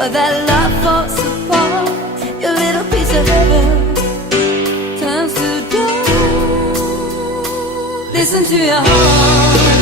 but that love falls apart. Your little piece of heaven turns to dust. Listen to your heart.